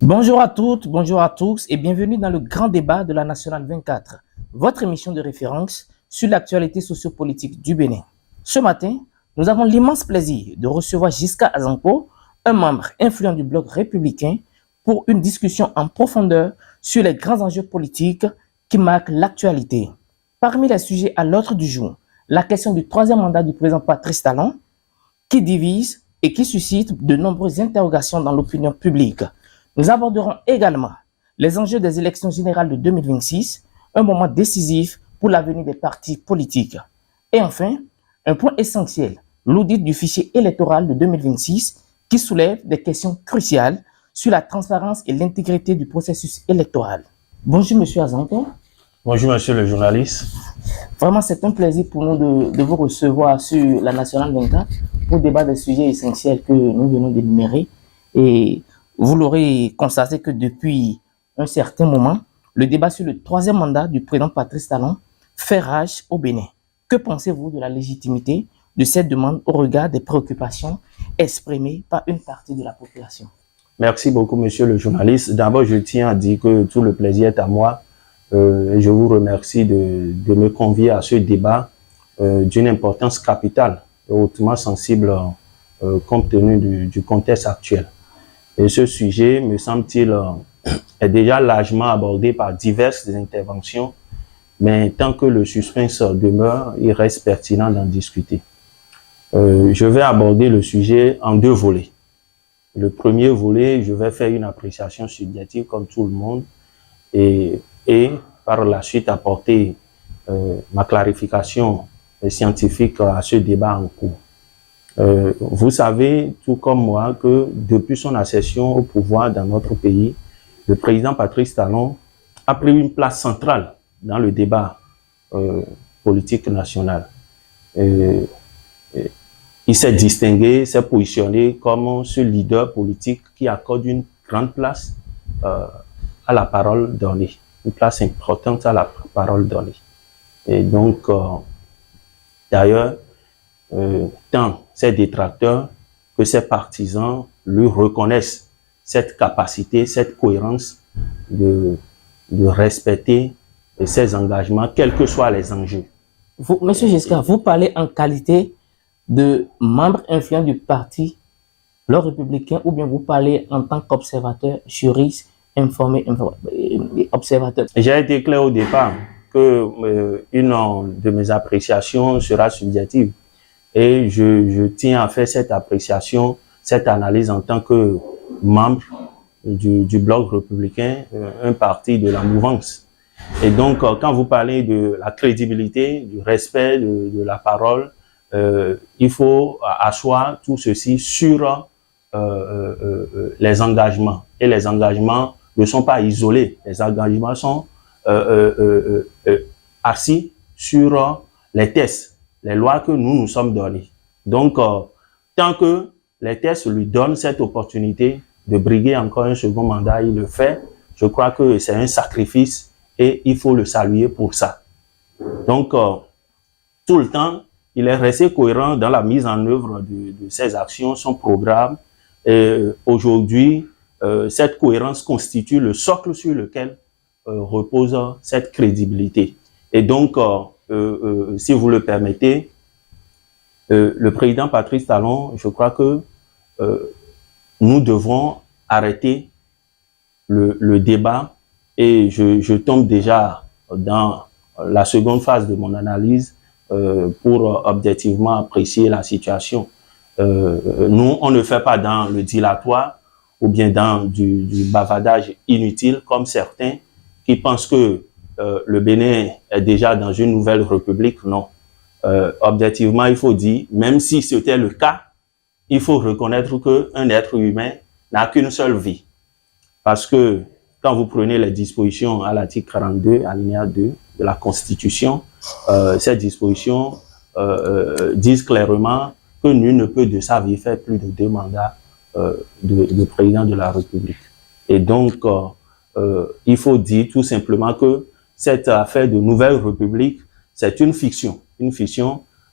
Bonjour à toutes, bonjour à tous et bienvenue dans le grand débat de la Nationale 24, votre émission de référence sur l'actualité sociopolitique du Bénin. Ce matin, nous avons l'immense plaisir de recevoir Gisca Azanko, un membre influent du Bloc républicain, pour une discussion en profondeur sur les grands enjeux politiques qui marquent l'actualité. Parmi les sujets à l'ordre du jour, la question du troisième mandat du président Patrice Talon, qui divise et qui suscite de nombreuses interrogations dans l'opinion publique. Nous aborderons également les enjeux des élections générales de 2026, un moment décisif pour l'avenir des partis politiques. Et enfin, un point essentiel, l'audit du fichier électoral de 2026 qui soulève des questions cruciales sur la transparence et l'intégrité du processus électoral. Bonjour Monsieur Azanko. Bonjour monsieur le journaliste. Vraiment, c'est un plaisir pour nous de vous recevoir sur la Nationale 24 pour débattre des sujets essentiels que nous venons d'énumérer. Et vous l'aurez constaté que depuis un certain moment, le débat sur le troisième mandat du président Patrice Talon fait rage au Bénin. Que pensez-vous de la légitimité de cette demande au regard des préoccupations exprimées par une partie de la population? Merci beaucoup monsieur le journaliste. D'abord, je tiens à dire que tout le plaisir est à moi. Je vous remercie de me convier à ce débat d'une importance capitale et hautement sensible compte tenu du contexte actuel. Et ce sujet, me semble-t-il, est déjà largement abordé par diverses interventions, mais tant que le suspense demeure, il reste pertinent d'en discuter. Je vais aborder le sujet en deux volets. Le premier volet, je vais faire une appréciation subjective comme tout le monde et par la suite apporter ma clarification scientifique à ce débat en cours. Vous savez, tout comme moi, que depuis son accession au pouvoir dans notre pays, le président Patrice Talon a pris une place centrale dans le débat politique national. Il s'est distingué, s'est positionné comme ce leader politique qui accorde une grande place à la parole donnée, une place importante à la parole donnée. Et donc, d'ailleurs, tant ses détracteurs que ses partisans lui reconnaissent cette capacité, cette cohérence de respecter ses engagements, quels que soient les enjeux. Vous, Monsieur Giscard, vous parlez en qualité de membre influent du parti Bloc républicain ou bien vous parlez en tant qu'observateur, juriste, informé, observateur? J'ai été clair au départ que une de mes appréciations sera subjective et je tiens à faire cette appréciation, cette analyse en tant que membre du Bloc républicain, un parti de la mouvance. Et donc, quand vous parlez de la crédibilité, du respect de la parole, il faut asseoir tout ceci sur les engagements. Et les engagements ne sont pas isolés. Les engagements sont assis sur les tests, les lois que nous nous sommes donnés. Donc, tant que les tests lui donnent cette opportunité de briguer encore un second mandat, il le fait. Je crois que c'est un sacrifice et il faut le saluer pour ça. Donc, tout le temps, il est resté cohérent dans la mise en œuvre de ses actions, son programme. Et aujourd'hui, cette cohérence constitue le socle sur lequel repose cette crédibilité. Et donc, si vous le permettez, le président Patrice Talon, je crois que nous devons arrêter le débat et je tombe déjà dans la seconde phase de mon analyse pour objectivement apprécier la situation. Nous, on ne fait pas dans le dilatoire ou bien dans du bavardage inutile comme certains qui pensent que le Bénin est déjà dans une nouvelle république. Non. Objectivement, il faut dire, même si c'était le cas, il faut reconnaître qu'un être humain n'a qu'une seule vie. Parce que quand vous prenez les dispositions à l'article 42, alinéa 2 de la Constitution, ces dispositions disent clairement que nul ne peut de sa vie faire plus de 2 mandats de président de la République. Et donc, il faut dire tout simplement que cette affaire de nouvelle République, c'est une fiction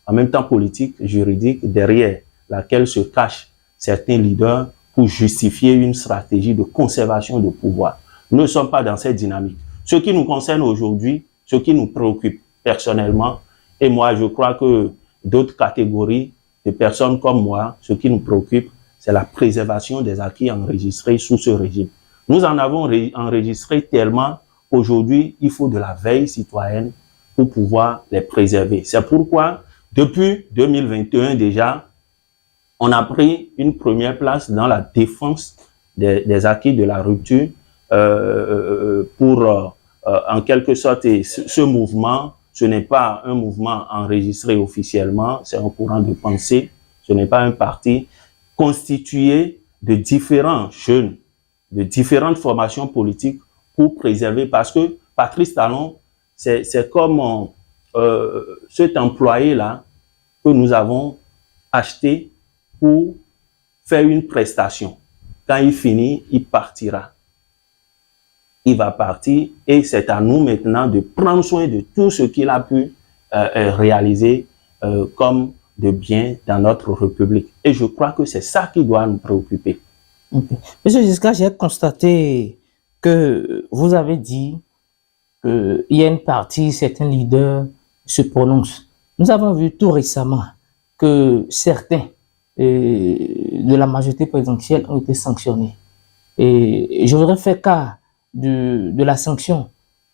en même temps politique, juridique, derrière laquelle se cachent certains leaders pour justifier une stratégie de conservation de pouvoir. Nous ne sommes pas dans cette dynamique. Ce qui nous concerne aujourd'hui, ce qui nous préoccupe personnellement, et moi je crois que d'autres catégories de personnes comme moi, ce qui nous préoccupe, c'est la préservation des acquis enregistrés sous ce régime. Nous en avons enregistré tellement qu'aujourd'hui, il faut de la veille citoyenne pour pouvoir les préserver. C'est pourquoi, depuis 2021 déjà, on a pris une première place dans la défense des acquis de la rupture pour, en quelque sorte, ce mouvement, ce n'est pas un mouvement enregistré officiellement, c'est un courant de pensée, ce n'est pas un parti constitué de différents jeunes, de différentes formations politiques pour préserver, parce que Patrice Talon, c'est comme cet employé-là que nous avons acheté pour faire une prestation. Quand il finit, il partira. Il va partir et c'est à nous maintenant de prendre soin de tout ce qu'il a pu réaliser comme de bien dans notre République. Et je crois que c'est ça qui doit nous préoccuper. Okay. Monsieur Giscard, j'ai constaté que vous avez dit qu'il y a une partie, certains leaders se prononcent. Nous avons vu tout récemment que certains de la majorité présidentielle ont été sanctionnés. Et je voudrais faire cas de la sanction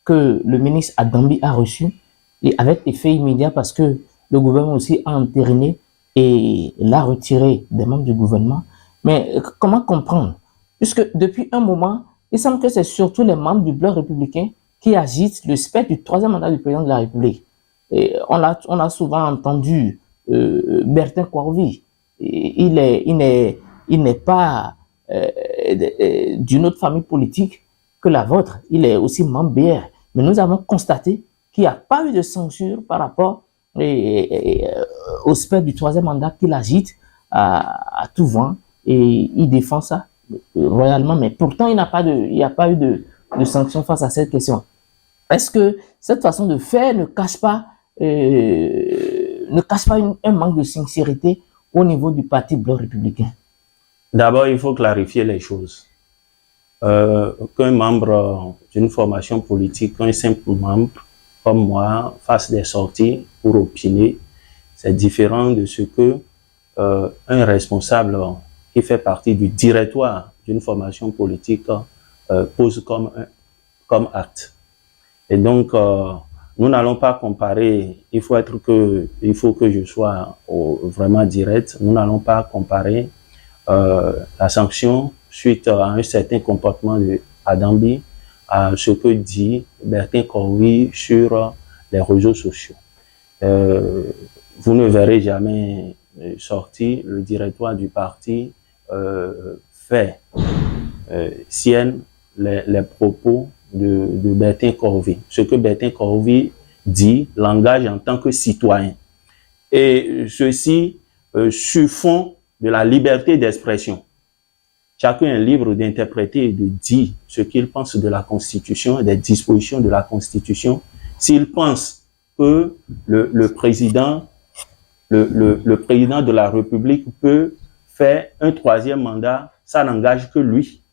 que le ministre Adambi a reçue et avec effet immédiat parce que le gouvernement aussi a entériné et l'a retiré des membres du gouvernement. Mais comment comprendre? Puisque depuis un moment, il semble que c'est surtout les membres du bloc républicain qui agitent le spectre du troisième mandat du président de la République. Et on a souvent entendu Bertin Corvi. Il n'est pas d'une autre famille politique que la vôtre. Il est aussi membre BR. Mais nous avons constaté qu'il n'y a pas eu de censure par rapport au spectre du troisième mandat qu'il agite à tout vent et il défend ça royalement. Mais pourtant, il n'y a pas eu de sanction face à cette question. Est-ce que cette façon de faire ne cache pas un manque de sincérité au niveau du parti Bloc républicain? D'abord, il faut clarifier les choses. Qu'un membre d'une formation politique, un simple membre comme moi, fasse des sorties pour opiner, c'est différent de ce que un responsable qui fait partie du directoire d'une formation politique pose comme acte. Et donc, nous n'allons pas comparer, il faut que je sois vraiment direct, nous n'allons pas comparer la sanction suite à un certain comportement de Adambi à ce que dit Bertin Corvi sur les réseaux sociaux. Vous ne verrez jamais sortir le directoire du parti fait sienne les propos de Bertin Corvi. Ce que Bertin Corvi dit l'engage en tant que citoyen. Et ceci sur fond de la liberté d'expression. Chacun est libre d'interpréter et de dire ce qu'il pense de la Constitution et des dispositions de la Constitution. S'il pense que le président de la République peut faire un troisième mandat, ça n'engage que lui.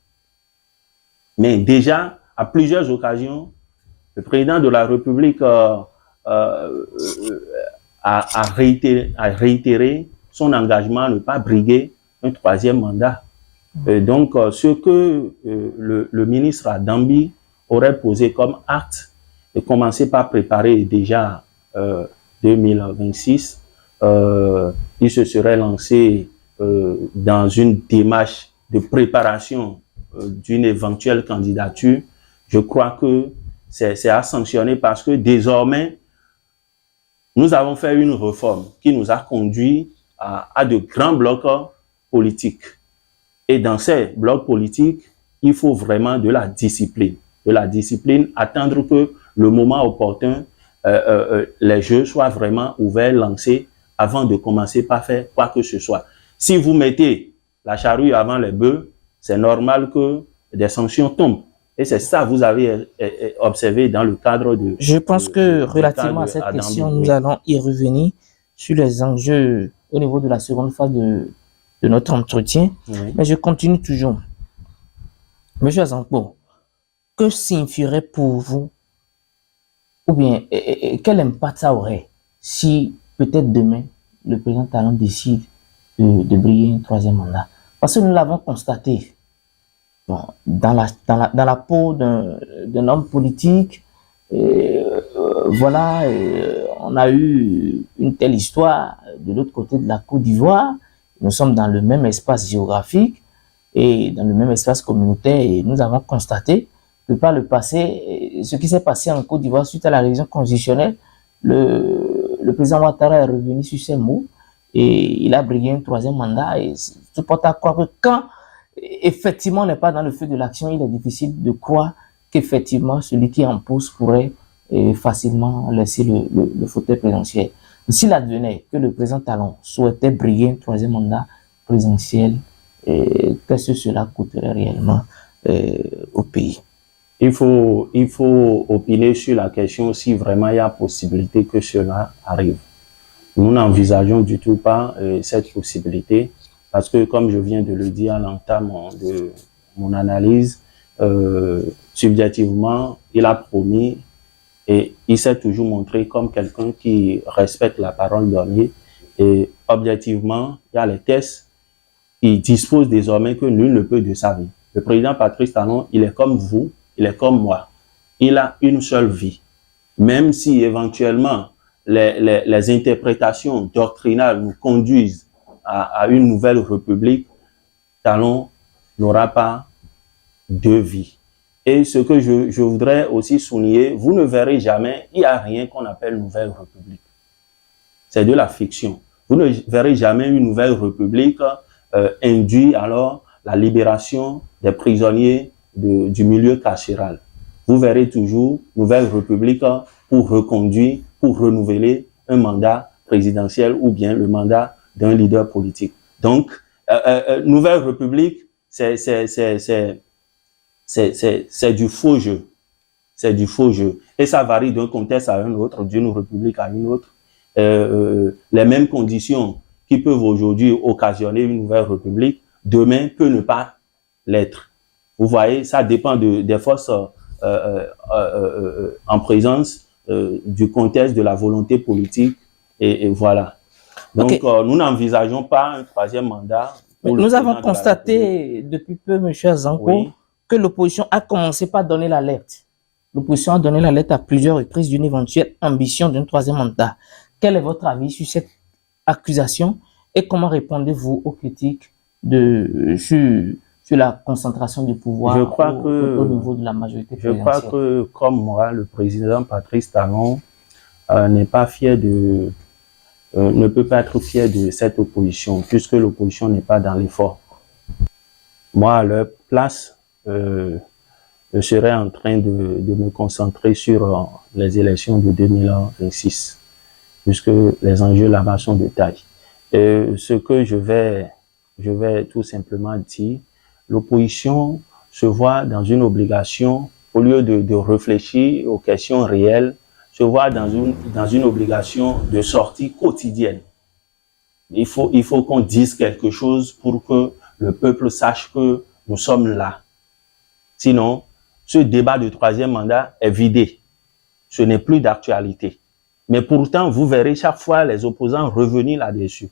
Mais déjà, à plusieurs occasions, le président de la République a réitéré son engagement à ne pas briguer un troisième mandat. Donc, ce que le ministre Adambi aurait posé comme acte, de commencer par préparer déjà 2026, il se serait lancé dans une démarche de préparation d'une éventuelle candidature. Je crois que c'est à sanctionner parce que désormais, nous avons fait une réforme qui nous a conduit à de grands blocs politiques. Et dans ces blocs politiques, il faut vraiment de la discipline. De la discipline, attendre que le moment opportun, les jeux soient vraiment ouverts, lancés, avant de commencer par faire quoi que ce soit. Si vous mettez la charrue avant les bœufs, c'est normal que des sanctions tombent. Et c'est ça que vous avez observé dans le cadre de... Je pense que relativement à cette question, nous allons y revenir sur les enjeux au niveau de la seconde phase de notre entretien, Oui. mais je continue toujours. Monsieur Azankpo, que signifierait pour vous, ou bien quel impact ça aurait si peut-être demain le président Talon décide de briller un troisième mandat? Parce que nous l'avons constaté, bon, dans la peau d'un homme politique, voilà, on a eu une telle histoire de l'autre côté de la Côte d'Ivoire. Nous sommes dans le même espace géographique et dans le même espace communautaire et nous avons constaté que par le passé, ce qui s'est passé en Côte d'Ivoire suite à la révision constitutionnelle, le président Ouattara est revenu sur ses mots et il a brigué un troisième mandat et je porte à croire que quand effectivement on n'est pas dans le feu de l'action, il est difficile de croire qu'effectivement celui qui en pousse pourrait facilement laisser le fauteuil présidentiel. S'il advenait que le président Talon souhaitait briguer un troisième mandat présidentiel, qu'est-ce que cela coûterait réellement au pays? Il faut opiner sur la question si vraiment il y a possibilité que cela arrive. Nous n'envisageons du tout pas cette possibilité parce que, comme je viens de le dire à l'entame de mon analyse, subjectivement, il a promis et il s'est toujours montré comme quelqu'un qui respecte la parole donnée. Et objectivement, il y a les tests qui disposent désormais que nul ne peut de sa vie. Le président Patrice Talon, il est comme vous, il est comme moi. Il a une seule vie. Même si éventuellement les interprétations doctrinales nous conduisent à une nouvelle république, Talon n'aura pas deux vies. Et ce que je voudrais aussi souligner, vous ne verrez jamais, il n'y a rien qu'on appelle nouvelle république. C'est de la fiction. Vous ne verrez jamais une nouvelle république induit alors la libération des prisonniers du milieu carcéral. Vous verrez toujours nouvelle république pour reconduire, pour renouveler un mandat présidentiel ou bien le mandat d'un leader politique. Donc, nouvelle république, c'est du faux jeu. C'est du faux jeu. Et ça varie d'un contexte à un autre, d'une république à une autre. Les mêmes conditions qui peuvent aujourd'hui occasionner une nouvelle république, demain peut ne pas l'être. Vous voyez, ça dépend des forces en présence, du contexte, de la volonté politique, et voilà. Donc, okay. Nous n'envisageons pas un troisième mandat. Nous avons constaté depuis peu, M. Azankpo, oui, que l'opposition a commencé par donner l'alerte. L'opposition a donné l'alerte à plusieurs reprises d'une éventuelle ambition d'un troisième mandat. Quel est votre avis sur cette accusation et comment répondez-vous aux critiques sur la concentration du pouvoir au niveau de la majorité présidentielle? Je crois que, comme moi, le président Patrice Talon n'est pas fier ne peut pas être fier de cette opposition, puisque l'opposition n'est pas dans l'effort. Moi, à leur place, je serais en train de me concentrer sur les élections de 2026, puisque les enjeux là-bas sont de taille. Ce que je vais tout simplement dire, l'opposition se voit dans une obligation, au lieu de réfléchir aux questions réelles, se voit dans une obligation de sortie quotidienne. Il faut qu'on dise quelque chose pour que le peuple sache que nous sommes là. Sinon, ce débat de troisième mandat est vidé. Ce n'est plus d'actualité. Mais pourtant, vous verrez chaque fois les opposants revenir là-dessus.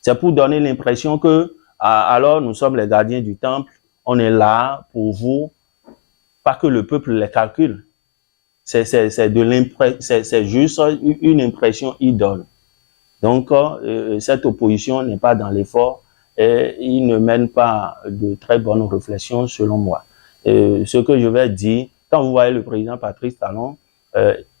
C'est pour donner l'impression que, alors, nous sommes les gardiens du temple, on est là pour vous, pas que le peuple les calcule. C'est juste une impression idole. Donc, cette opposition n'est pas dans l'effort et il ne mène pas de très bonnes réflexions, selon moi. Ce que je vais dire, quand vous voyez le président Patrice Talon,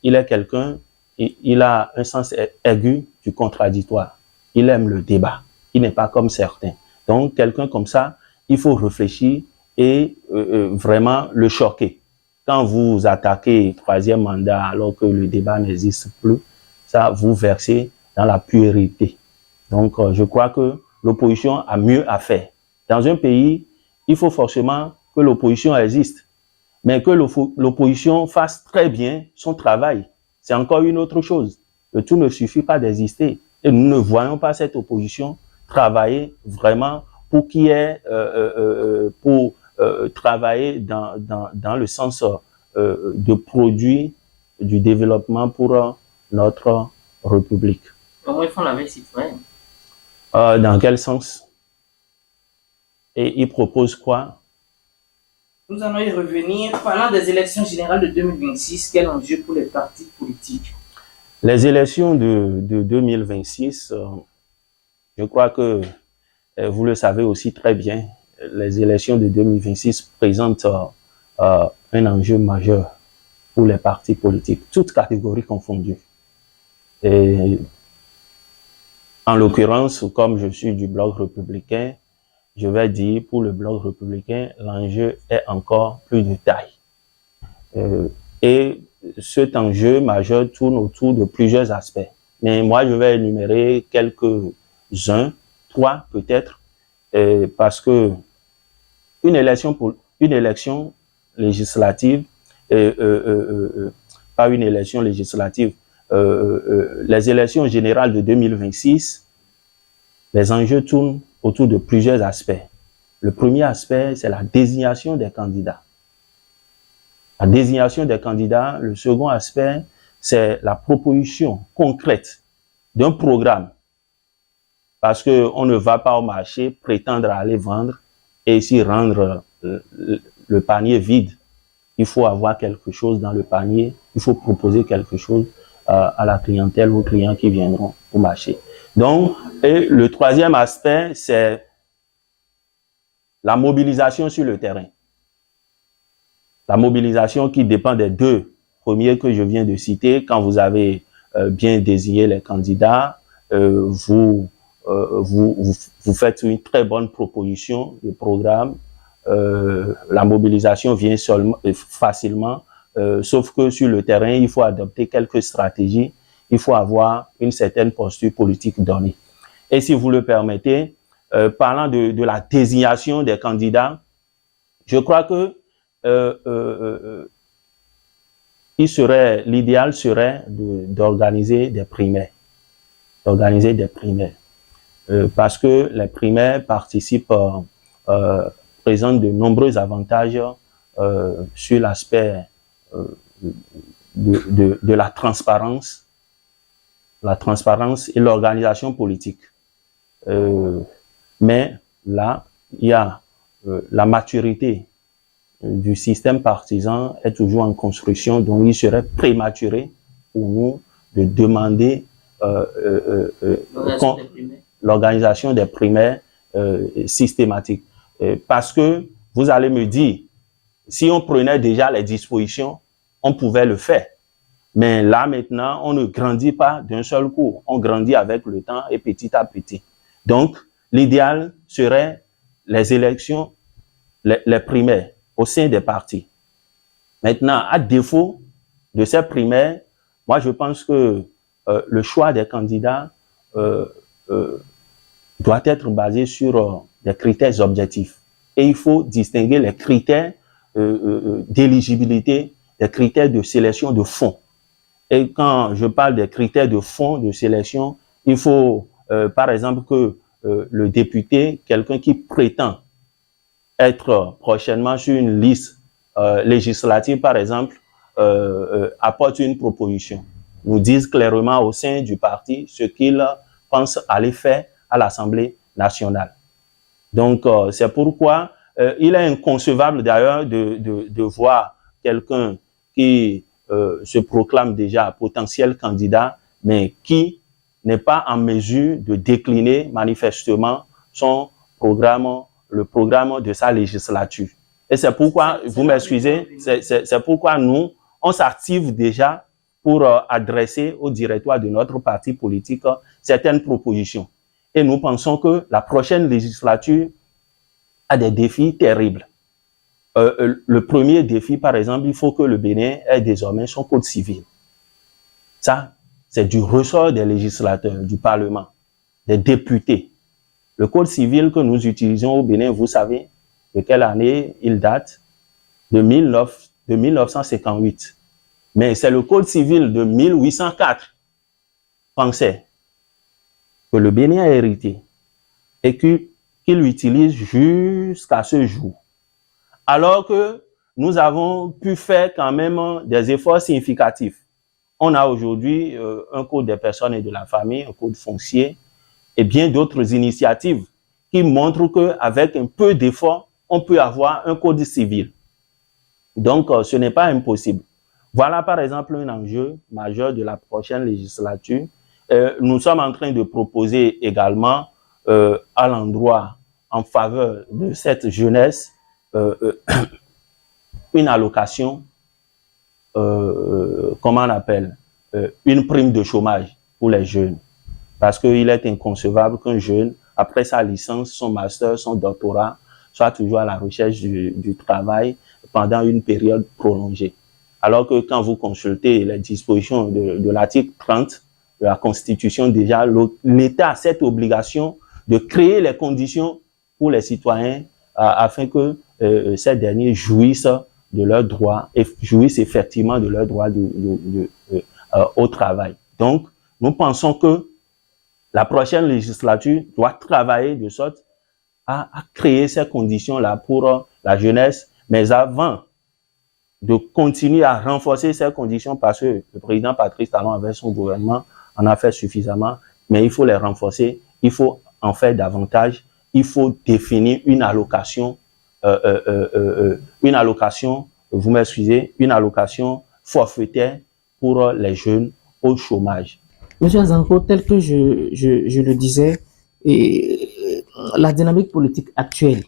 il est quelqu'un, il a un sens aigu du contradictoire. Il aime le débat. Il n'est pas comme certains. Donc, quelqu'un comme ça, il faut réfléchir et vraiment le choquer. Quand vous attaquez troisième mandat alors que le débat n'existe plus, ça vous versez dans la puérité. Donc, je crois que l'opposition a mieux à faire. Dans un pays, il faut forcément que l'opposition existe, mais que l'opposition fasse très bien son travail. C'est encore une autre chose. Le tout ne suffit pas d'exister. Et nous ne voyons pas cette opposition travailler vraiment pour qu'il y ait, travailler dans le sens de produit du développement pour notre République. Comment ils font la veille citoyenne? Dans quel sens? Et ils proposent quoi? Nous allons y revenir. Parlant des élections générales de 2026, quel enjeu pour les partis politiques? Les élections de 2026, je crois que vous le savez aussi très bien, les élections de 2026 présentent un enjeu majeur pour les partis politiques, toutes catégories confondues. Et en l'occurrence, comme je suis du Bloc républicain, je vais dire pour le Bloc républicain, l'enjeu est encore plus de taille. Et cet enjeu majeur tourne autour de plusieurs aspects. Mais moi, je vais énumérer quelques-uns, 3 peut-être, parce que une élection législative, pas une élection législative, les élections générales de 2026, les enjeux tournent autour de plusieurs aspects. Le premier aspect, c'est la désignation des candidats. La désignation des candidats. Le second aspect, c'est la proposition concrète d'un programme. Parce qu'on ne va pas au marché prétendre aller vendre et s'y rendre le panier vide. Il faut avoir quelque chose dans le panier, il faut proposer quelque chose à la clientèle, aux clients qui viendront au marché. Donc, et le troisième aspect, c'est la mobilisation sur le terrain. La mobilisation qui dépend des 2 premiers que je viens de citer. Quand vous avez bien désigné les candidats, vous faites une très bonne proposition de programme. La mobilisation vient facilement, sauf que sur le terrain, il faut adopter quelques stratégies, il faut avoir une certaine posture politique donnée. Et si vous le permettez, parlant de la désignation des candidats, je crois que l'idéal serait d'organiser des primaires. Parce que les primaires présentent de nombreux avantages sur l'aspect de la transparence et l'organisation politique. Mais là, il y a la maturité du système partisan est toujours en construction, donc il serait prématuré pour nous de demander l'organisation des primaires systématiques. Parce que vous allez me dire, si on prenait déjà les dispositions, on pouvait le faire. Mais là, maintenant, on ne grandit pas d'un seul coup. On grandit avec le temps et petit à petit. Donc, l'idéal serait les élections, les primaires au sein des partis. Maintenant, à défaut de ces primaires, moi, je pense que le choix des candidats doit être basé sur des critères objectifs. Et il faut distinguer les critères d'éligibilité des critères de sélection de fond. Et quand je parle des critères de fond de sélection, il faut, par exemple, que le député, quelqu'un qui prétend être prochainement sur une liste législative, par exemple, apporte une proposition, nous dise clairement au sein du parti ce qu'il pense aller faire à l'Assemblée nationale. Donc, c'est pourquoi il est inconcevable d'ailleurs de voir quelqu'un qui se proclame déjà potentiel candidat, mais qui n'est pas en mesure de décliner manifestement son programme, le programme de sa législature. Et c'est pourquoi, vous m'excusez, c'est pourquoi nous, on s'active déjà pour adresser au directoire de notre parti politique certaines propositions. Et nous pensons que la prochaine législature a des défis terribles. Le premier défi, par exemple, il faut que le Bénin ait désormais son code civil. Ça, c'est du ressort des législateurs, du Parlement, des députés. Le code civil que nous utilisons au Bénin, vous savez de quelle année il date? De 1958. Mais c'est le code civil de 1804 français que le Bénin a hérité. et qu'il utilise jusqu'à ce jour. Alors que nous avons pu faire quand même des efforts significatifs. On a aujourd'hui un code des personnes et de la famille, un code foncier, et bien d'autres initiatives qui montrent qu'avec un peu d'efforts, on peut avoir un code civil. Donc, ce n'est pas impossible. Voilà, par exemple, un enjeu majeur de la prochaine législature. Nous sommes en train de proposer également à l'endroit en faveur de cette jeunesse une allocation, comment on appelle, une prime de chômage pour les jeunes. Parce qu'il est inconcevable qu'un jeune, après sa licence, son master, son doctorat, soit toujours à la recherche du travail pendant une période prolongée. Alors que quand vous consultez les dispositions de l'article 30 de la Constitution, déjà, l'État a cette obligation de créer les conditions pour les citoyens afin que ces derniers jouissent de leurs droits et jouissent effectivement de leurs droits au travail. Donc, nous pensons que la prochaine législature doit travailler de sorte à créer ces conditions-là pour la jeunesse, mais avant de continuer à renforcer ces conditions, parce que le président Patrice Talon avec son gouvernement en a fait suffisamment, mais il faut les renforcer, il faut en faire davantage, il faut définir une allocation, vous m'excusez, une allocation forfaitaire pour les jeunes au chômage. Monsieur Azanko, tel que je le disais, la dynamique politique actuelle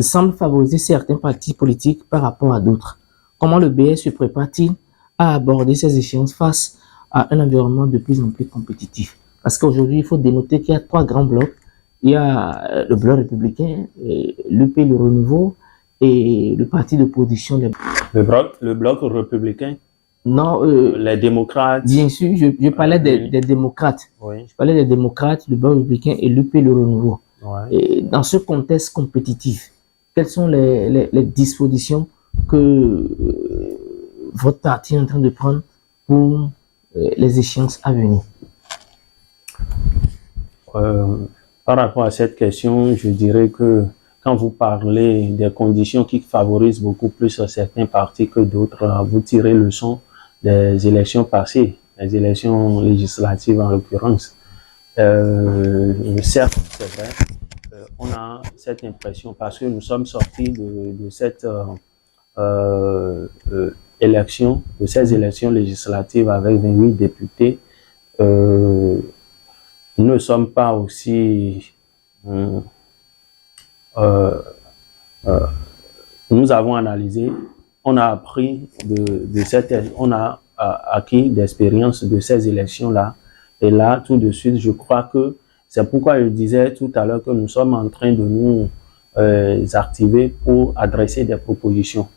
semble favoriser certains partis politiques par rapport à d'autres. Comment le BS se prépare-t-il à aborder ces échéances face à un environnement de plus en plus compétitif? Parce qu'aujourd'hui, il faut dénoter qu'il y a 3 grands blocs. Il y a le bloc républicain, l'UP, le Renouveau et le parti d'opposition. Le bloc républicain? Non, les démocrates. Bien sûr, je parlais des démocrates. Oui. Je parlais des démocrates, le bloc républicain et l'UP, le Renouveau. Ouais. Et dans ce contexte compétitif, quelles sont les dispositions que votre parti est en train de prendre pour les échéances à venir? Par rapport à cette question, je dirais que quand vous parlez des conditions qui favorisent beaucoup plus certains partis que d'autres, vous tirez leçon des élections passées, les élections législatives en l'occurrence. Certes, c'est vrai, on a cette impression parce que nous sommes sortis de cette élection, de ces élections législatives avec 28 députés. Nous ne sommes pas aussi... nous avons analysé, on a appris on a acquis d'expérience de ces élections-là. Et là, tout de suite, je crois que c'est pourquoi je disais tout à l'heure que nous sommes en train de nous activer pour adresser des propositions.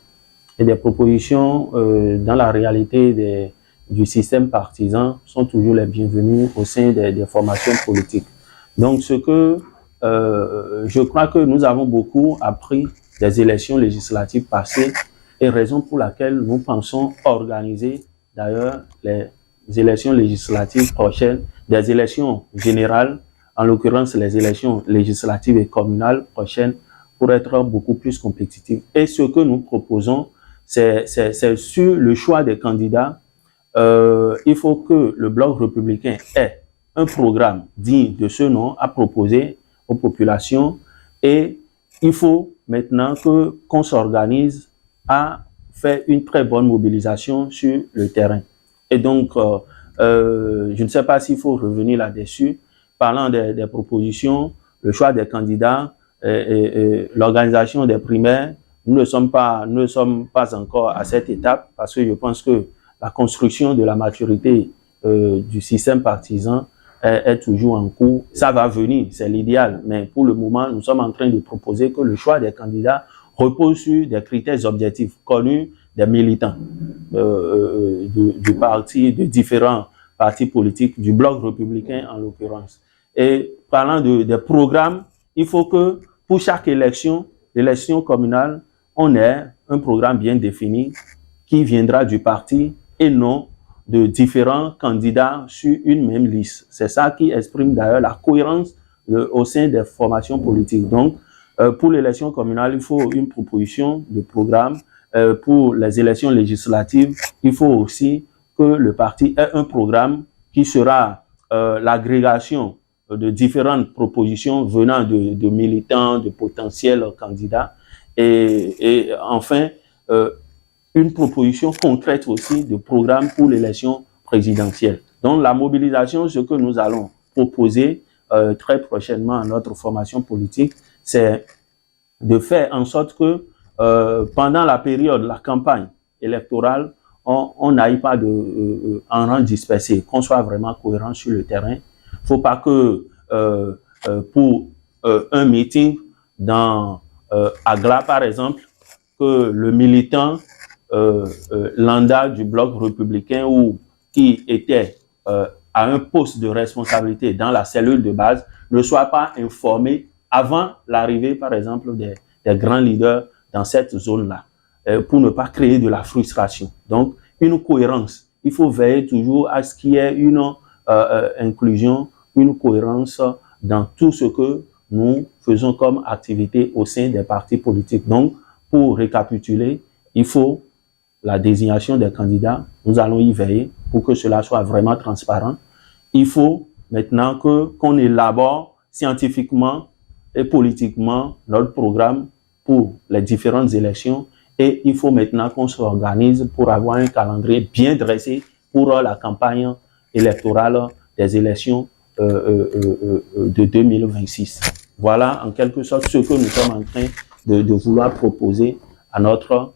Et des propositions, dans la réalité du système partisan, sont toujours les bienvenues au sein des formations politiques. Donc, je crois que nous avons beaucoup appris des élections législatives passées et raison pour laquelle nous pensons organiser d'ailleurs les élections législatives prochaines, des élections générales, en l'occurrence les élections législatives et communales prochaines, pour être beaucoup plus compétitifs. Et ce que nous proposons, c'est sur le choix des candidats. Il faut que le bloc républicain ait un programme digne de ce nom à proposer aux populations et il faut maintenant qu'on s'organise à faire une très bonne mobilisation sur le terrain. Et donc, je ne sais pas s'il faut revenir là-dessus, parlant des propositions, le choix des candidats, l'organisation des primaires. Nous ne sommes pas encore à cette étape parce que je pense que la construction de la maturité du système partisan est toujours en cours. Ça va venir, c'est l'idéal. Mais pour le moment, nous sommes en train de proposer que le choix des candidats repose sur des critères objectifs connus des militants du parti, de différents partis politiques, du bloc républicain en l'occurrence. Et parlant des programmes, il faut que pour chaque élection communale, on ait un programme bien défini qui viendra du parti et non de différents candidats sur une même liste. C'est ça qui exprime d'ailleurs la cohérence au sein des formations politiques. Donc, pour l'élection communale, il faut une proposition de programme. Pour les élections législatives, il faut aussi que le parti ait un programme qui sera l'agrégation de différentes propositions venant de militants, de potentiels candidats. Et enfin, une proposition concrète aussi de programme pour l'élection présidentielle. Donc, la mobilisation, ce que nous allons proposer très prochainement à notre formation politique, c'est de faire en sorte que pendant la période, la campagne électorale, on n'aille pas en rang dispersé, qu'on soit vraiment cohérent sur le terrain. Il ne faut pas que pour un meeting dans Agla, par exemple, que le militant lambda du bloc républicain ou qui était à un poste de responsabilité dans la cellule de base ne soit pas informé avant l'arrivée, par exemple, des grands leaders dans cette zone-là, pour ne pas créer de la frustration. Donc, une cohérence. Il faut veiller toujours à ce qu'il y ait une inclusion, une cohérence dans tout ce que nous faisons comme activité au sein des partis politiques. Donc, pour récapituler, il faut la désignation des candidats. Nous allons y veiller pour que cela soit vraiment transparent. Il faut maintenant qu'on élabore scientifiquement et politiquement notre programme pour les différentes élections et il faut maintenant qu'on s'organise pour avoir un calendrier bien dressé pour la campagne électorale des élections de 2026. Voilà en quelque sorte ce que nous sommes en train de vouloir proposer à notre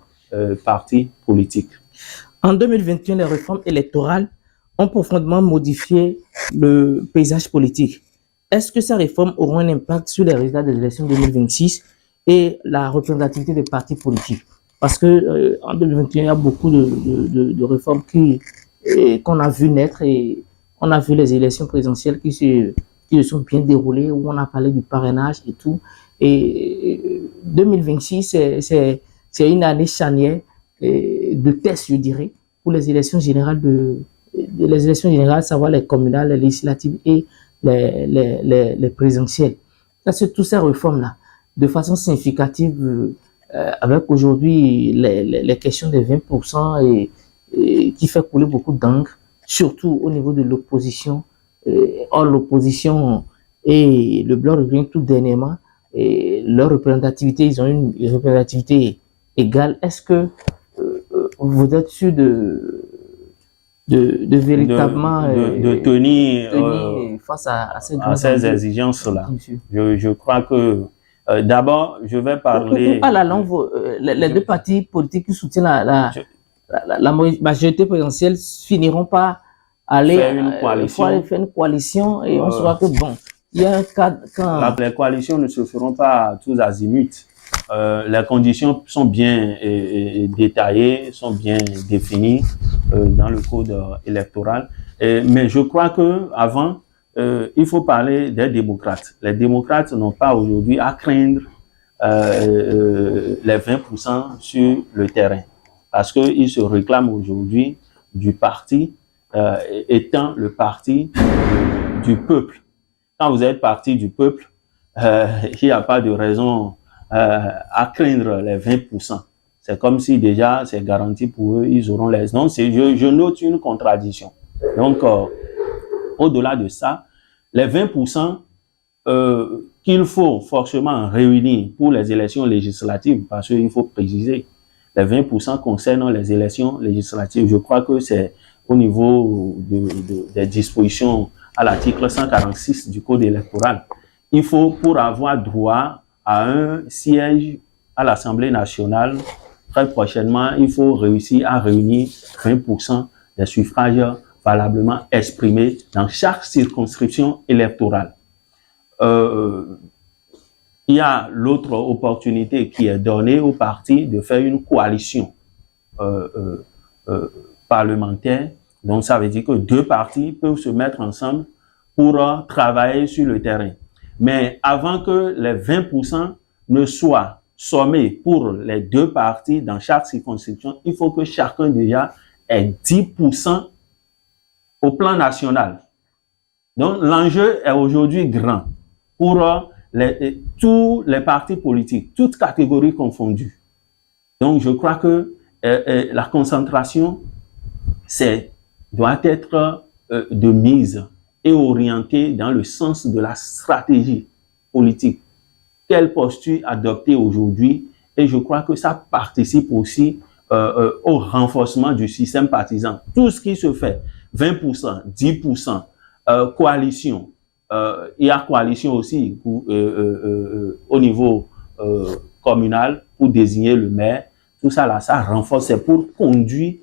parti politique. En 2021, les réformes électorales ont profondément modifié le paysage politique. Est-ce que ces réformes auront un impact sur les résultats des élections 2026 et la représentativité des partis politiques? Parce que en 2021, il y a beaucoup de réformes qu'on a vu naître et on a vu les élections présidentielles qui se sont bien déroulées, où on a parlé du parrainage et tout. Et 2026, c'est une année charnière de test, je dirais, pour les élections générales les élections générales, savoir les communales, les législatives et les présidentielles. C'est toutes ces réformes-là, de façon significative, avec aujourd'hui les questions des 20% qui fait couler beaucoup d'encre, surtout au niveau de l'opposition. Or, l'opposition et le bloc républicain tout dernièrement, et leur représentativité, ils ont une représentativité égale. Est-ce que vous êtes sûr de véritablement tenir face à ces exigences-là? Je crois que d'abord, je vais parler... À la longue, les deux partis politiques qui soutiennent la majorité présidentielle finiront par aller faire une coalition et on saura que bon, il y a un cadre quand... Les coalitions ne se feront pas tous azimuts. Les conditions sont bien détaillées, sont bien définies dans le code électoral. Mais je crois qu'avant, il faut parler des démocrates. Les démocrates n'ont pas aujourd'hui à craindre les 20% sur le terrain. Parce qu'ils se réclament aujourd'hui du parti étant le parti du peuple. Quand vous êtes parti du peuple, il n'y a pas de raison à craindre les 20%. C'est comme si déjà c'est garanti pour eux, ils auront les... Donc, je note une contradiction. Donc, au-delà de ça, les 20% qu'il faut forcément réunir pour les élections législatives, parce qu'il faut préciser, les 20% concernant les élections législatives. Je crois que c'est au niveau des dispositions à l'article 146 du Code électoral. Il faut, pour avoir droit à un siège à l'Assemblée nationale, très prochainement, il faut réussir à réunir 20% des suffrages valablement exprimés dans chaque circonscription électorale. Il y a l'autre opportunité qui est donnée aux partis de faire une coalition parlementaire. Donc, ça veut dire que deux partis peuvent se mettre ensemble pour travailler sur le terrain. Mais avant que les 20% ne soient sommés pour les deux partis dans chaque circonscription, il faut que chacun déjà ait 10% au plan national. Donc, l'enjeu est aujourd'hui grand. pour tous les partis politiques, toutes catégories confondues. Donc, je crois que la concentration doit être de mise et orientée dans le sens de la stratégie politique. Quelle posture adopter aujourd'hui? Et je crois que ça participe aussi au renforcement du système partisan. Tout ce qui se fait, 20%, 10%, coalition, il y a coalition aussi au niveau communal pour désigner le maire. Tout ça, là, ça renforce, c'est pour conduire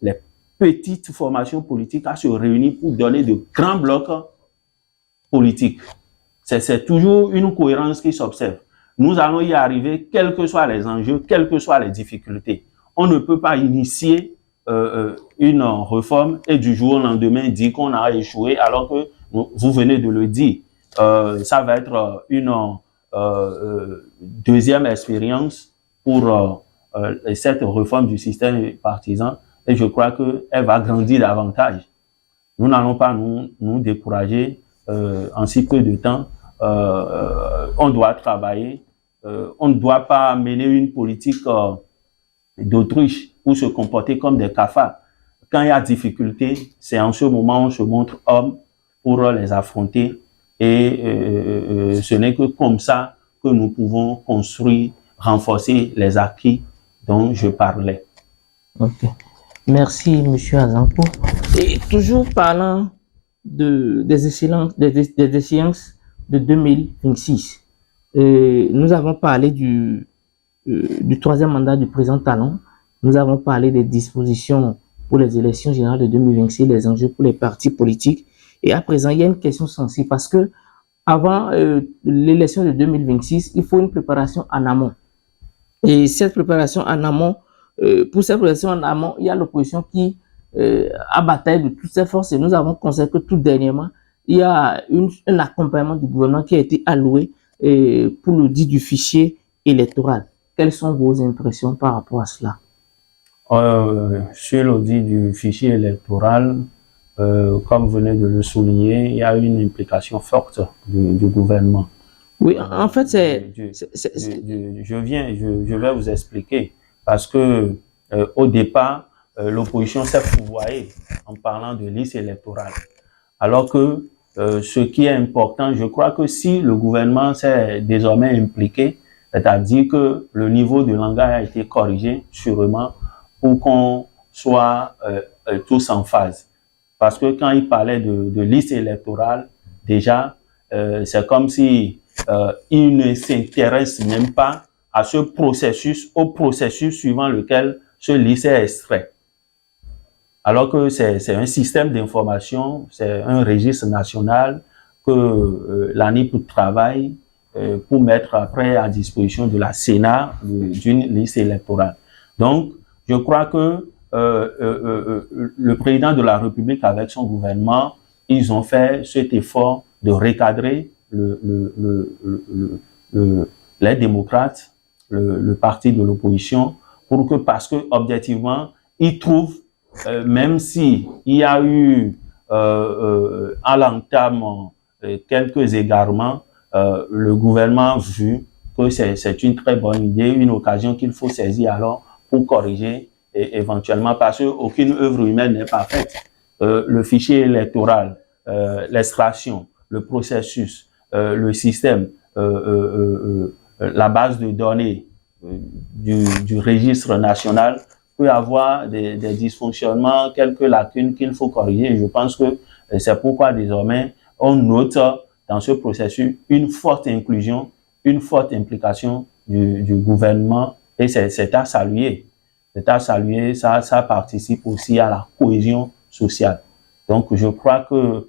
les petites formations politiques à se réunir pour donner de grands blocs politiques. C'est toujours une cohérence qui s'observe. Nous allons y arriver, quels que soient les enjeux, quelles que soient les difficultés. On ne peut pas initier une réforme et du jour au lendemain dire qu'on a échoué alors que vous venez de le dire. Ça va être une deuxième expérience pour cette réforme du système partisan et je crois qu'elle va grandir davantage. Nous n'allons pas nous décourager en si peu de temps. On doit travailler. On ne doit pas mener une politique d'autruche ou se comporter comme des cafards. Quand il y a difficulté, c'est en ce moment où on se montre homme pour les affronter et ce n'est que comme ça que nous pouvons construire, renforcer les acquis dont je parlais. Ok. Merci, M. Azanpo. Et toujours parlant des échéances de 2026, nous avons parlé du troisième mandat du président Talon. Nous avons parlé des dispositions pour les élections générales de 2026, les enjeux pour les partis politiques. Et à présent, il y a une question sensible parce que avant l'élection de 2026, il faut une préparation en amont. Et cette préparation en amont, pour cette préparation en amont, il y a l'opposition qui a bataille de toutes ses forces. Et nous avons constaté que tout dernièrement, il y a un accompagnement du gouvernement qui a été alloué pour le dit du fichier électoral. Quelles sont vos impressions par rapport à cela? Sur l'audit du fichier électoral, comme vous venez de le souligner, il y a une implication forte du gouvernement. Oui, en fait, je vais vous expliquer. Parce que au départ, l'opposition s'est fourvoyée en parlant de liste électorale. Alors que ce qui est important, je crois que si le gouvernement s'est désormais impliqué, c'est-à-dire que le niveau de langage a été corrigé sûrement pour qu'on soit tous en phase. Parce que quand il parlait de liste électorale, déjà, c'est comme si il ne s'intéresse même pas à ce processus, au processus suivant lequel ce liste est extrait. Alors que c'est un système d'information, c'est un registre national que l'ANIP travaille pour mettre après à disposition de la Sénat d'une liste électorale. Donc, je crois que le président de la République avec son gouvernement, ils ont fait cet effort de recadrer les démocrates, le parti de l'opposition, pour que, parce que objectivement, ils trouvent, même si il y a eu à l'entame quelques égarements, le gouvernement a vu que c'est une très bonne idée, une occasion qu'il faut saisir alors pour corriger et éventuellement, parce qu'aucune œuvre humaine n'est parfaite. Le fichier électoral, l'extraction, le processus, le système, la base de données du registre national peut avoir des dysfonctionnements, quelques lacunes qu'il faut corriger. Je pense que c'est pourquoi désormais on note dans ce processus une forte inclusion, une forte implication du gouvernement et c'est à saluer. C'est à saluer, ça participe aussi à la cohésion sociale. Donc je crois que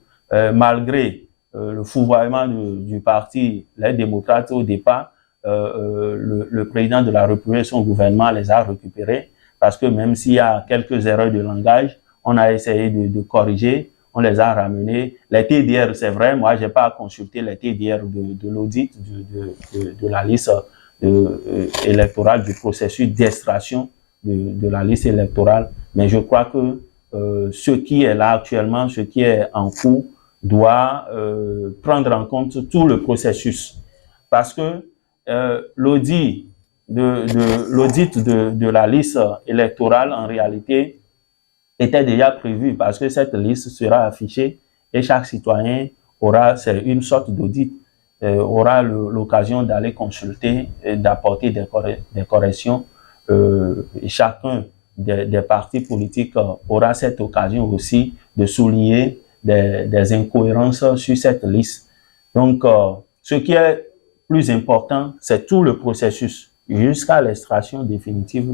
malgré le fourvoiement du parti, les démocrates au départ, le président de la République et son gouvernement les a récupérés parce que même s'il y a quelques erreurs de langage, on a essayé de corriger, on les a ramenés. Les TDR, c'est vrai, moi je n'ai pas consulté les TDR de l'audit de la liste électorale, du processus d'extraction de la liste électorale, mais je crois que ce qui est là actuellement, ce qui est en cours, doit prendre en compte tout le processus. Parce que l'audit de la liste électorale, en réalité, était déjà prévu parce que cette liste sera affichée et chaque citoyen aura, c'est une sorte d'audit, aura l'occasion d'aller consulter et d'apporter des corrections. Chacun des partis politiques aura cette occasion aussi de souligner des incohérences sur cette liste. Donc, ce qui est plus important, c'est tout le processus jusqu'à l'extraction définitive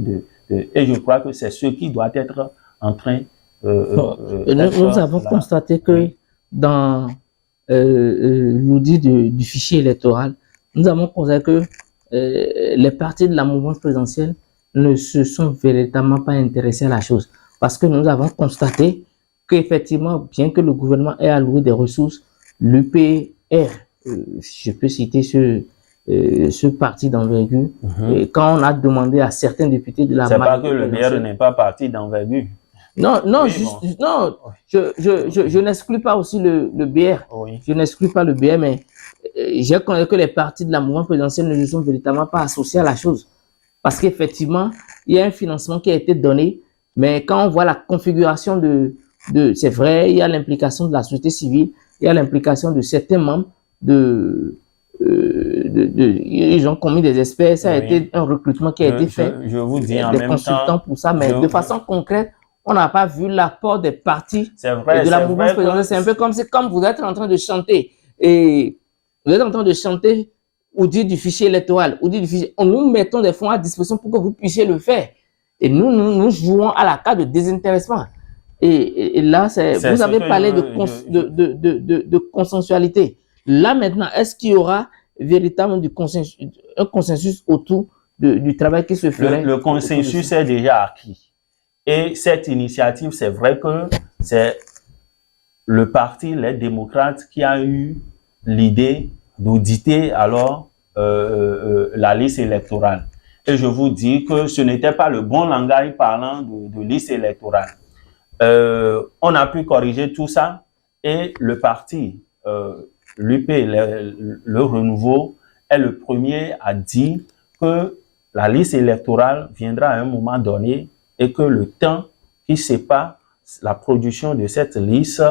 et je crois que c'est ce qui doit être en train nous avons constaté que dans l'audit du fichier électoral, nous avons constaté que les partis de la mouvance présidentielle ne se sont véritablement pas intéressés à la chose. Parce que nous avons constaté qu'effectivement, bien que le gouvernement ait alloué des ressources, l'UPR, je peux citer ce parti d'envergure, quand on a demandé à certains députés de la c'est pas que le BR n'est pas parti d'envergure. Non, non, oui, non, je n'exclus pas aussi le BR. Oui. Je n'exclus pas le BR, mais j'ai connu que les partis de la mouvance présidentielle ne se sont véritablement pas associés à la chose. Parce qu'effectivement, il y a un financement qui a été donné, mais quand on voit la configuration c'est vrai, il y a l'implication de la société civile, il y a l'implication de certains membres ils ont commis des experts, ça a été un recrutement qui a été fait. Je vous dis en des même consultants temps, pour ça, mais de façon concrète, on n'a pas vu l'apport des partis vrai, de la mouvance présidentielle. C'est un peu comme vous êtes en train de chanter et vous êtes en train de chanter ou dire du fichier électoral, ou dire du fichier. Nous mettons des fonds à disposition pour que vous puissiez le faire. Et nous jouons à la carte de désintéressement. Et là, vous avez parlé de consensualité. Là maintenant, est-ce qu'il y aura véritablement un consensus autour du travail qui se ferait? Le consensus est déjà acquis. Et cette initiative, c'est vrai que c'est le parti, les démocrates, qui a eu l'idée d'auditer alors la liste électorale. Et je vous dis que ce n'était pas le bon langage parlant de liste électorale. On a pu corriger tout ça et le parti, l'UP, le Renouveau, est le premier à dire que la liste électorale viendra à un moment donné et que le temps qui sépare la production de cette liste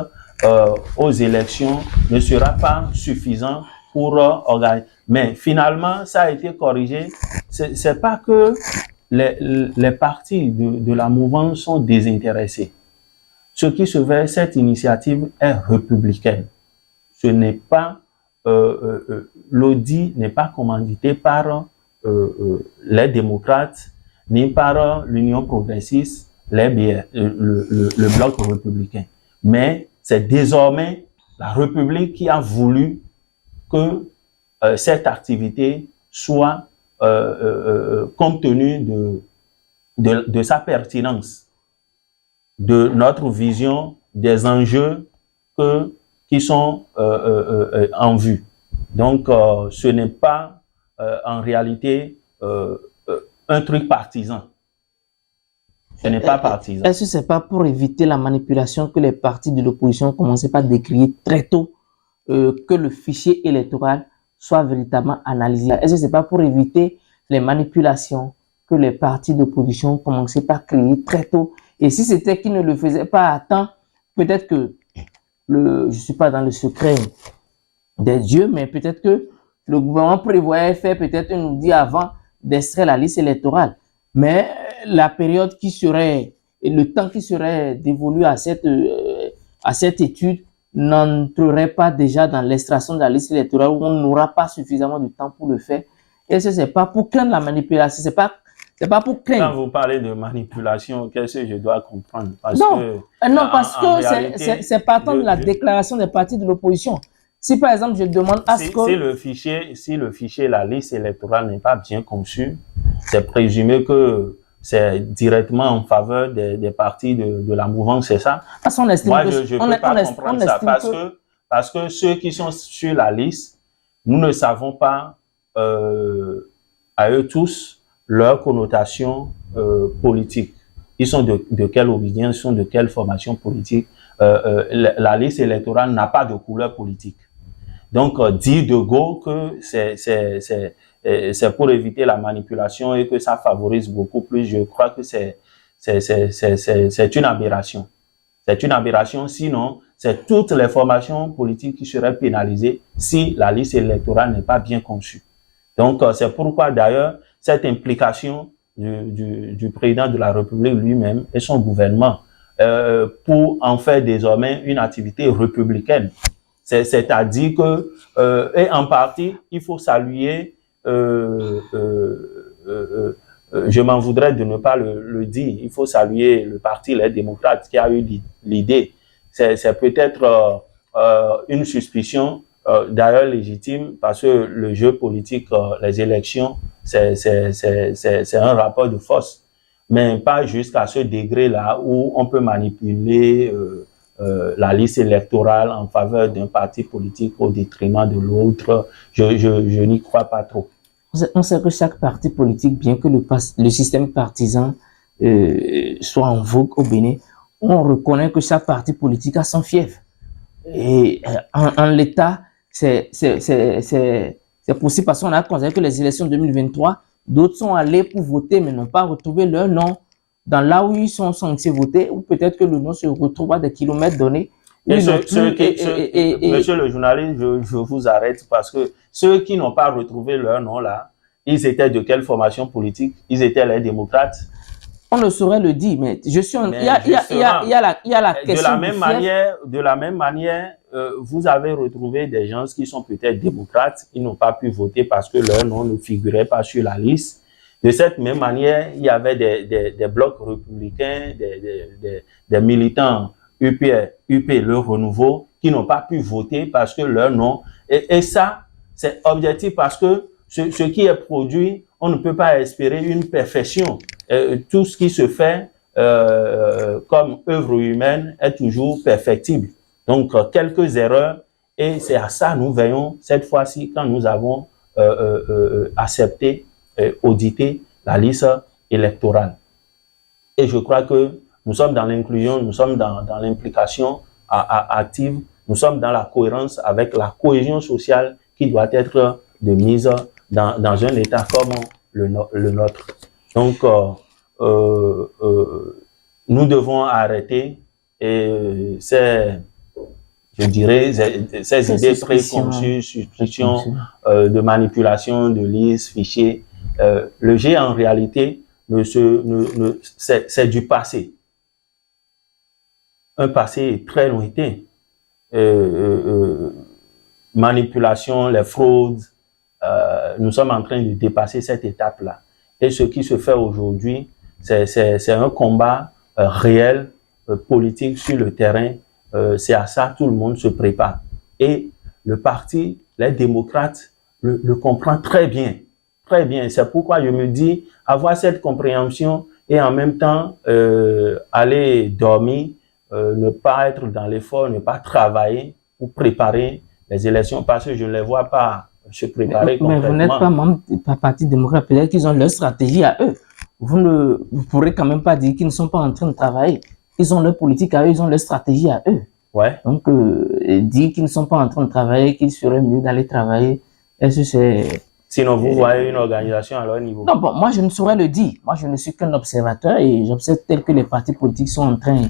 aux élections ne sera pas suffisant pour organiser. Mais finalement, ça a été corrigé. C'est pas que les partis de la mouvance sont désintéressés. Ce qui se fait, cette initiative est républicaine. Ce n'est pas, l'audit n'est pas commandité par les démocrates, ni par l'Union progressiste, le bloc républicain. Mais c'est désormais la République qui a voulu que cette activité soit, compte tenu de sa pertinence, de notre vision des enjeux qui sont en vue. Donc, ce n'est pas en réalité un truc partisan. Ce n'est pas partisan. Est-ce que ce n'est pas pour éviter la manipulation que les partis de l'opposition ont commencé par décrire très tôt que le fichier électoral soit véritablement analysé? Est-ce que ce n'est pas pour éviter les manipulations que les partis d'opposition ont commencé par créer très tôt? Et si c'était qu'ils ne le faisaient pas à temps, peut-être que, je ne suis pas dans le secret des dieux, mais peut-être que le gouvernement prévoyait faire peut-être un audit avant d'extraire la liste électorale. Mais la période qui serait, et le temps qui serait dévolu à cette étude n'entrerait pas déjà dans l'extraction de la liste électorale où on n'aura pas suffisamment de temps pour le faire. Et ce n'est pas pour craindre la manipulation, c'est pas pour craindre. Quand vous parlez de manipulation, qu'est-ce que je dois comprendre? Parce que c'est partant de la déclaration des partis de l'opposition. Si par exemple je demande à ce que... Si le fichier, la liste électorale n'est pas bien conçu, c'est présumé que c'est directement en faveur des partis de la mouvance, c'est ça? Moi, je ne peux pas comprendre ça parce que ceux qui sont sur la liste, nous ne savons pas à eux tous leur connotation politique. Ils sont de quelle obédience, ils sont de quelle formation politique. la liste électorale n'a pas de couleur politique. Donc, dire de go que c'est pour éviter la manipulation et que ça favorise beaucoup plus, je crois que c'est une aberration. C'est une aberration, sinon, c'est toutes les formations politiques qui seraient pénalisées si la liste électorale n'est pas bien conçue. Donc, c'est pourquoi, d'ailleurs, cette implication du président de la République lui-même et son gouvernement pour en faire désormais une activité républicaine. C'est-à-dire que, et en partie, il faut saluer, je m'en voudrais de ne pas le dire, il faut saluer le parti Les Démocrates qui a eu l'idée. C'est peut-être une suspicion, d'ailleurs légitime, parce que le jeu politique, les élections, c'est un rapport de force, mais pas jusqu'à ce degré-là où on peut manipuler la liste électorale en faveur d'un parti politique au détriment de l'autre. Je n'y crois pas trop. On sait que chaque parti politique, bien que le système partisan soit en vogue au Bénin, on reconnaît que chaque parti politique a son fief. Et en l'état, c'est possible parce qu'on a considéré que les élections 2023, d'autres sont allés pour voter mais n'ont pas retrouvé leur nom dans là où ils sont censés voter, ou peut-être que le nom se retrouve à des kilomètres donnés. Monsieur le journaliste, je vous arrête parce que ceux qui n'ont pas retrouvé leur nom là, ils étaient de quelle formation politique? Ils étaient les démocrates? On ne saurait le dire, mais je suis il y a la question de la même manière, vous avez retrouvé des gens qui sont peut-être démocrates, ils n'ont pas pu voter parce que leur nom ne figurait pas sur la liste. De cette même manière, il y avait des blocs républicains, des militants UP, le Renouveau, qui n'ont pas pu voter parce que leur nom... Et ça, c'est objectif parce que ce qui est produit, on ne peut pas espérer une perfection. Tout ce qui se fait comme œuvre humaine est toujours perfectible. Donc, quelques erreurs, et c'est à ça nous veillons cette fois-ci quand nous avons accepté, audité la liste électorale. Et je crois que nous sommes dans l'inclusion, nous sommes dans l'implication active, nous sommes dans la cohérence avec la cohésion sociale qui doit être de mise dans un État comme le nôtre. Donc, nous devons arrêter et je dirais, ces idées préconçues, suspicions de manipulation de listes, fichiers. Le G, en réalité, c'est du passé. Un passé très lointain. Manipulation, les fraudes, nous sommes en train de dépasser cette étape-là. Et ce qui se fait aujourd'hui, c'est un combat réel, politique sur le terrain. C'est à ça tout le monde se prépare. Et le parti, les démocrates, le comprend très bien. Très bien. C'est pourquoi je me dis, avoir cette compréhension et en même temps aller dormir, ne pas être dans l'effort, ne pas travailler pour préparer les élections, parce que je ne les vois pas se préparer concrètement. Mais vous n'êtes pas membre du Parti démocrate, peut-être qu'ils ont leur stratégie à eux. Vous ne pourrez quand même pas dire qu'ils ne sont pas en train de travailler. Ils ont leur politique à eux, ils ont leur stratégie à eux. Ouais. Donc, dire qu'ils ne sont pas en train de travailler, qu'il serait mieux d'aller travailler, est-ce que c'est... Sinon, vous voyez une organisation à leur niveau? Non, bon, moi, je ne saurais le dire. Moi, je ne suis qu'un observateur et j'observe tel que les partis politiques sont en train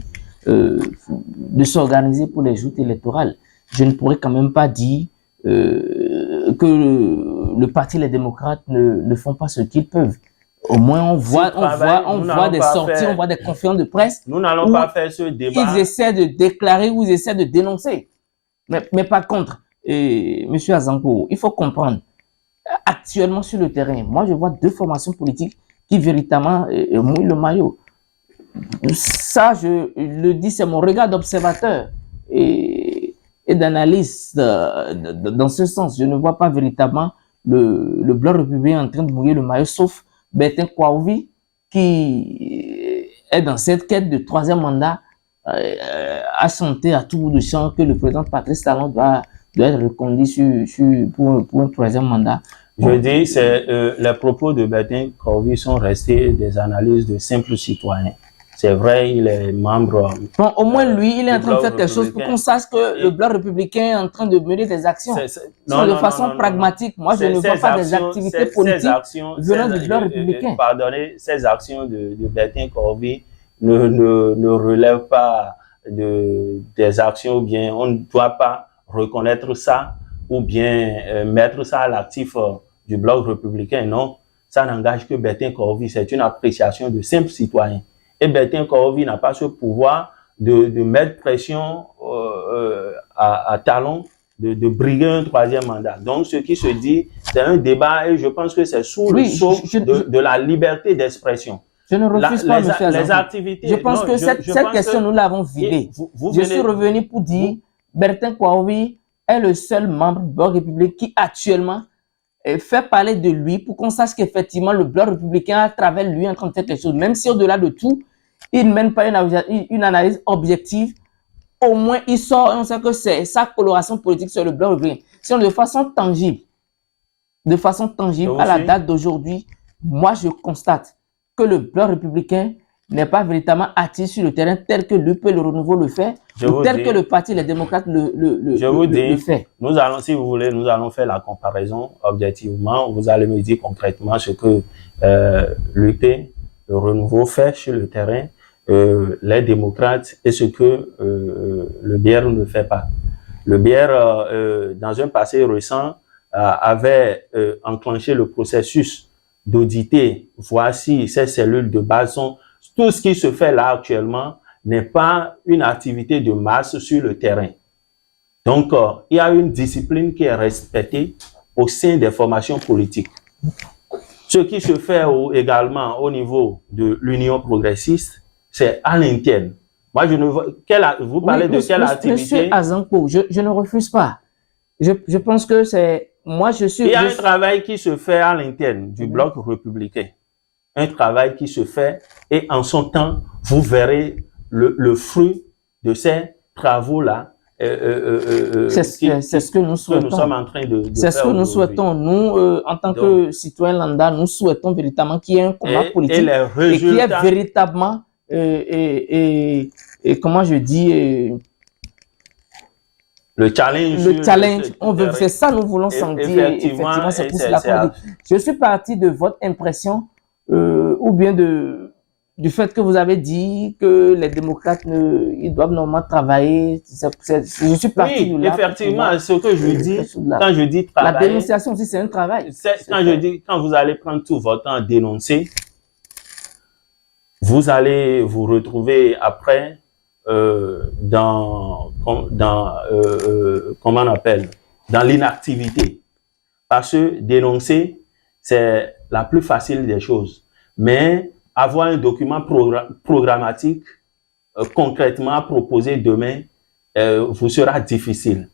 de s'organiser pour les joutes électorales. Je ne pourrais quand même pas dire que le parti Les Démocrates ne font pas ce qu'ils peuvent. Au moins, on voit des sorties, on voit des conférences de presse. Nous n'allons pas faire ce débat. Ils essaient de déclarer ou ils essaient de dénoncer. Mais par contre, Monsieur Azanko, il faut comprendre, actuellement sur le terrain, moi je vois deux formations politiques qui véritablement mouillent le maillot. Ça, je le dis, c'est mon regard d'observateur et d'analyste dans ce sens. Je ne vois pas véritablement le bloc républicain en train de mouiller le maillot, sauf Bertin Kouaoui, qui est dans cette quête de troisième mandat, a chanté à tout bout de champ que le président Patrice Talon doit être reconduit pour un troisième mandat. Je dis, les propos de Bertin Kouaoui sont restés des analyses de simples citoyens. c'est vrai, il est membre. Bon, au moins, lui, il est en train de faire quelque chose pour républicain. qu'on sache que le bloc républicain est en train de mener des actions. Non, de façon pragmatique. Moi, je ne vois pas des activités politiques venant du bloc républicain. Pardonnez, ces actions de Bertin Corby ne relèvent pas des actions, ou bien on ne doit pas reconnaître ça, ou bien mettre ça à l'actif du bloc républicain. Non, ça n'engage que Bertin Corby. C'est une appréciation de simples citoyens. Et Bertin Corby n'a pas ce pouvoir de mettre pression à talons de briguer un troisième mandat. Donc, ce qui se dit, c'est un débat et je pense que c'est sous le sceau de la liberté d'expression. Je ne refuse pas, monsieur Azanko. Les activités... Je pense que cette question, nous l'avons vidée. Je suis revenu pour dire, Bertin Corby est le seul membre du bloc républicain qui actuellement fait parler de lui pour qu'on sache qu'effectivement le bloc républicain à travers lui est en train de faire quelque chose. Même si au-delà de tout, il ne mène pas une analyse objective, au moins il sort et on sait que c'est sa coloration politique sur le bloc républicain. Sinon, de façon tangible, à la date d'aujourd'hui, moi je constate que le bloc républicain n'est pas véritablement actif sur le terrain tel que l'UP le Renouveau le fait, ou tel que le Parti Les Démocrates le fait. Nous allons, si vous voulez, nous allons faire la comparaison objectivement. Vous allez me dire concrètement ce que l'UP, le Renouveau fait sur le terrain, les démocrates, et ce que le BR ne fait pas. Le BR, dans un passé récent, avait enclenché le processus d'auditer, voici ces cellules de base. Tout ce qui se fait là actuellement n'est pas une activité de masse sur le terrain. Donc, il y a une discipline qui est respectée au sein des formations politiques. Ce qui se fait également au niveau de l'Union progressiste, c'est à l'interne. Moi, je ne vois... vous parlez de quelle activité? Monsieur Azanko, je ne refuse pas. Je pense que c'est... Moi, je suis... Il y a un travail qui se fait à l'interne du bloc républicain. Un travail qui se fait et en son temps, vous verrez le fruit de ces travaux-là. C'est ce que nous souhaitons. Nous sommes en train de c'est ce que nous souhaitons. Nous, en tant que citoyens lambda, nous souhaitons véritablement qu'il y ait un combat politique et qu'il y ait véritablement, comment je dis, le challenge. C'est ça nous voulons sentir. Effectivement, c'est pour cela qu'on dit. Je suis parti de votre impression ou bien du fait que vous avez dit que les démocrates ils doivent normalement travailler. Je suis parti de là. Effectivement, ce que je dis, quand je dis travailler... La dénonciation aussi, c'est un travail. Quand vous allez prendre tout votre temps à dénoncer, vous allez vous retrouver après comment on appelle, dans l'inactivité. Parce que dénoncer, c'est la plus facile des choses. Mais avoir un document programmatique concrètement à proposer demain vous sera difficile.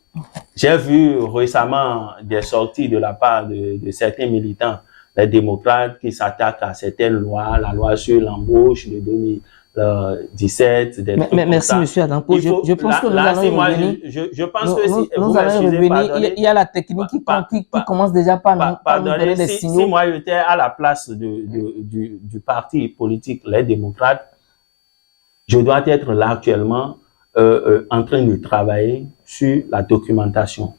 J'ai vu récemment des sorties de la part de certains militants, les démocrates, qui s'attaquent à certaines lois, la loi sur l'embauche de 2017. Merci, monsieur Azanko. Je pense que nous allons revenir. Je pense que si nous allons revenir. Il y a la technique qui commence déjà par nous donner des signaux. Si moi j'étais à la place du parti politique, les démocrates, je dois être là actuellement en train de travailler sur la documentation,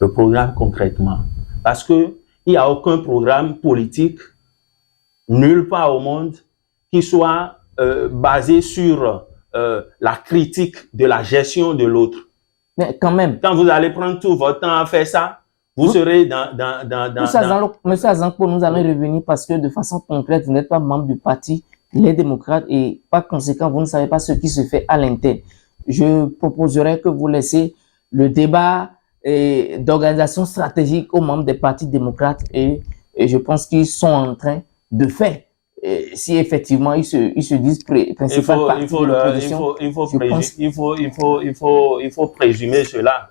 le programme concrètement. Parce qu'il n'y a aucun programme politique, nulle part au monde, qui soit basé sur la critique de la gestion de l'autre. Mais quand même. Quand vous allez prendre tout votre temps à faire ça, vous serez Monsieur Azanko, nous allons revenir parce que de façon concrète, vous n'êtes pas membre du parti Les Démocrates et par conséquent, vous ne savez pas ce qui se fait à l'interne. Je proposerais que vous laissiez le débat d'organisation stratégique aux membres des partis démocrates et je pense qu'ils sont en train de faire. Si effectivement ils se disent principal parti de l'opposition, il faut présumer cela.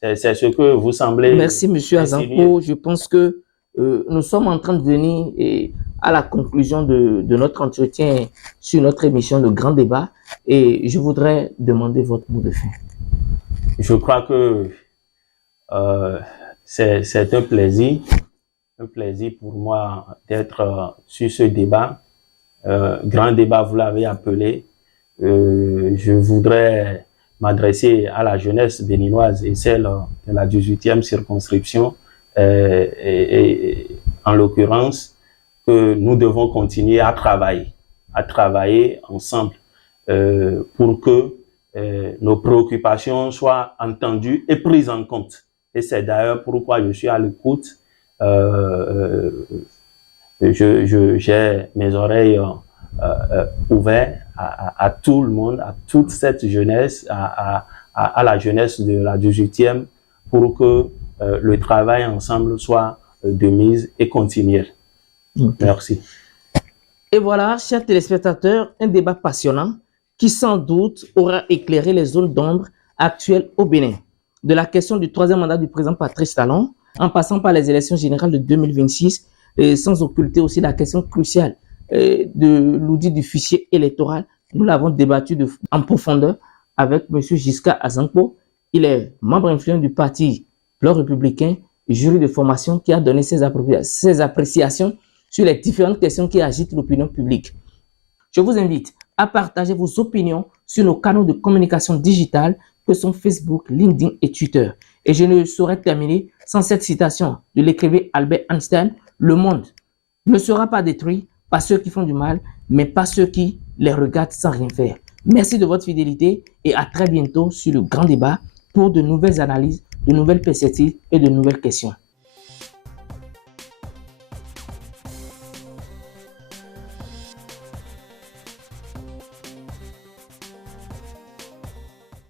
C'est ce que vous semblez. Merci, monsieur Azanko. Je pense que nous sommes en train de venir à la conclusion de notre entretien sur notre émission de Grand Débat et je voudrais demander votre mot de fin. Je crois que c'est un plaisir pour moi d'être sur ce débat. Grand débat, vous l'avez appelé. je voudrais m'adresser à la jeunesse béninoise et celle de la 18e circonscription, et en l'occurrence, que nous devons continuer à travailler ensemble pour que nos préoccupations soient entendues et prises en compte. Et c'est d'ailleurs pourquoi je suis à l'écoute. J'ai mes oreilles ouvertes à tout le monde, à toute cette jeunesse, à la jeunesse de la 18e, pour que le travail ensemble soit de mise et continuel. Merci. Et voilà, chers téléspectateurs, un débat passionnant qui sans doute aura éclairé les zones d'ombre actuelles au Bénin. De la question du troisième mandat du président Patrice Talon, en passant par les élections générales de 2026, et sans occulter aussi la question cruciale de l'audit du fichier électoral. Nous l'avons débattu en profondeur avec M. Giscard Azankpo. Il est membre influent du parti Bloc républicain, jury de formation qui a donné ses appréciations sur les différentes questions qui agitent l'opinion publique. Je vous invite à partager vos opinions sur nos canaux de communication digitale que sont Facebook, LinkedIn et Twitter. Et je ne saurais terminer sans cette citation de l'écrivain Albert Einstein: le monde ne sera pas détruit par ceux qui font du mal, mais par ceux qui les regardent sans rien faire. Merci de votre fidélité et à très bientôt sur le grand débat pour de nouvelles analyses, de nouvelles perspectives et de nouvelles questions.